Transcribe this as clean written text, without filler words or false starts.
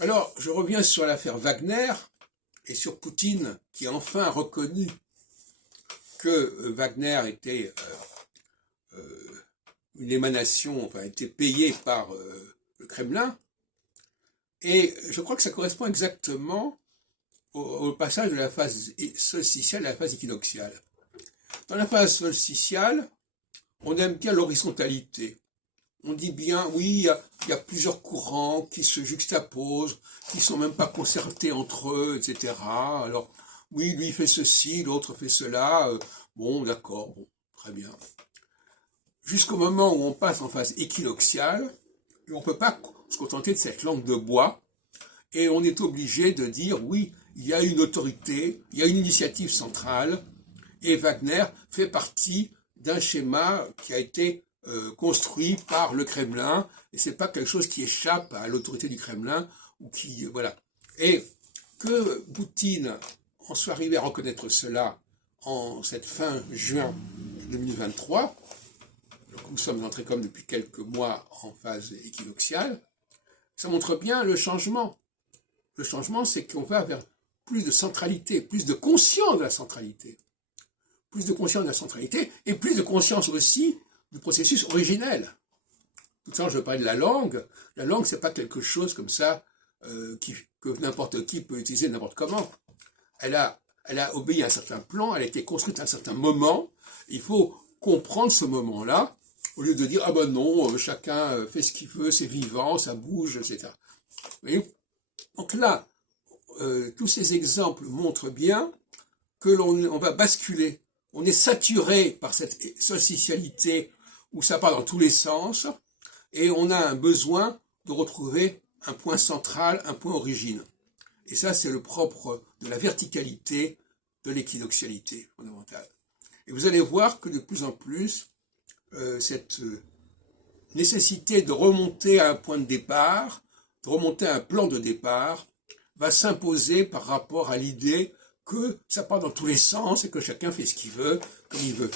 Alors, je reviens sur l'affaire Wagner et sur Poutine qui a enfin reconnu que Wagner était une émanation, enfin était payé par le Kremlin. Et je crois que ça correspond exactement au passage de la phase solsticiale à la phase équinoxiale. Dans la phase solsticiale, on aime bien l'horizontalité. On dit bien, oui, il y a plusieurs courants qui se juxtaposent, qui sont même pas concertés entre eux, etc. Alors, oui, lui fait ceci, l'autre fait cela. Bon, d'accord, bon, très bien. Jusqu'au moment où on passe en phase équinoxiale, et on peut pas se contenter de cette langue de bois, et on est obligé de dire, oui, il y a une autorité, il y a une initiative centrale, et Wagner fait partie d'un schéma qui a été construit par le Kremlin, et c'est pas quelque chose qui échappe à l'autorité du Kremlin, ou qui, voilà. Et que Poutine en soit arrivé à reconnaître cela en cette fin juin 2023, donc nous sommes entrés comme depuis quelques mois en phase équinoxiale, ça montre bien le changement. Le changement, c'est qu'on va vers plus de centralité, plus de conscience de la centralité. Plus de conscience de la centralité et plus de conscience aussi du processus originel. Tout ça, je veux parler de la langue. La langue, c'est pas quelque chose comme ça que n'importe qui peut utiliser n'importe comment. Elle a obéi à un certain plan, elle a été construite à un certain moment. Il faut comprendre ce moment-là, au lieu de dire, ah ben non, chacun fait ce qu'il veut, c'est vivant, ça bouge, etc. Vous voyez ? Donc là, tous ces exemples montrent bien que l'on va basculer. On est saturé par cette solsticialité où ça part dans tous les sens et on a un besoin de retrouver un point central, un point origine. Et ça, c'est le propre de la verticalité de l'équinoxialité fondamentale. Et vous allez voir que de plus en plus, cette nécessité de remonter à un point de départ, de remonter à un plan de départ, va s'imposer par rapport à l'idée que ça part dans tous les sens et que chacun fait ce qu'il veut, comme il veut.